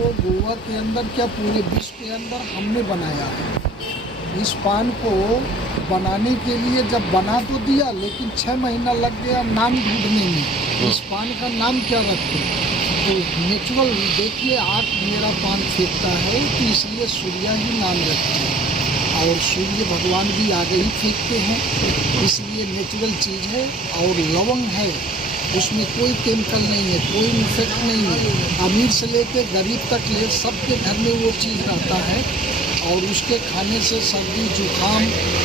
को गोवा के अंदर क्या पूरे विश्व के अंदर हमने बनाया है। इस पान को बनाने के लिए जब बना तो दिया, लेकिन 6 महीना लग गया नाम ढूंढने में। इस पान का नाम क्या रखते, तो नेचुरल देखिए आग मेरा पान फेंकता है, तो इसलिए सूर्या ही नाम रखते हैं। और सूर्य भगवान भी आगे ही फेंकते हैं, इसलिए नेचुरल चीज़ है। और लवंग है, उसमें कोई केमिकल नहीं है, कोई इफेक्ट नहीं है। अमीर से लेकर गरीब तक ले सबके घर में वो चीज़ रहता है, और उसके खाने से सर्दी जुकाम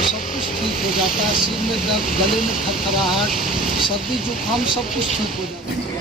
सब कुछ ठीक हो जाता है। सिर में दर्द, गले में खटखराहट, सर्दी जुकाम सब कुछ ठीक हो जाता है।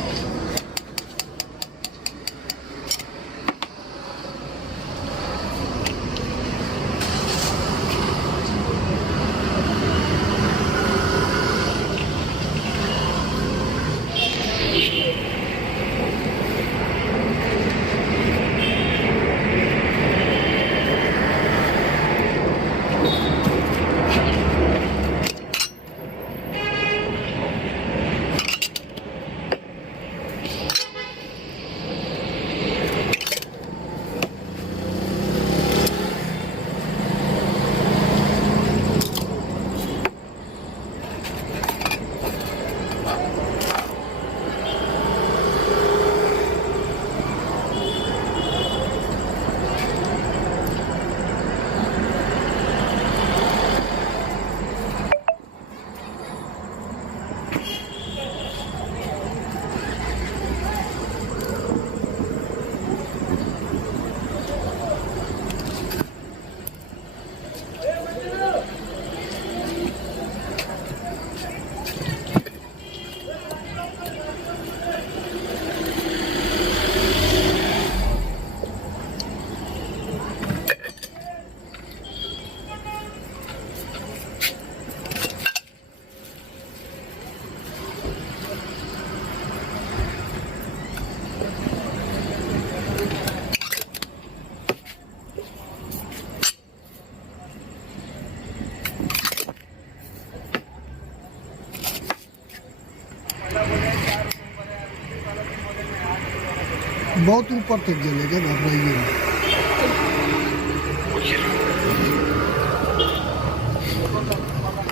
बहुत ऊपर तक जलेगा, घबराइए नहीं।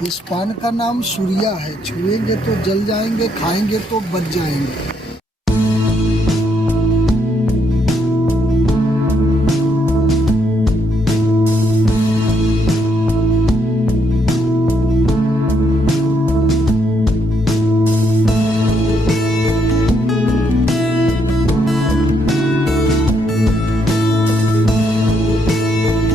इस पान का नाम सूर्या है, छुएंगे तो जल जाएंगे, खाएंगे तो बच जाएंगे।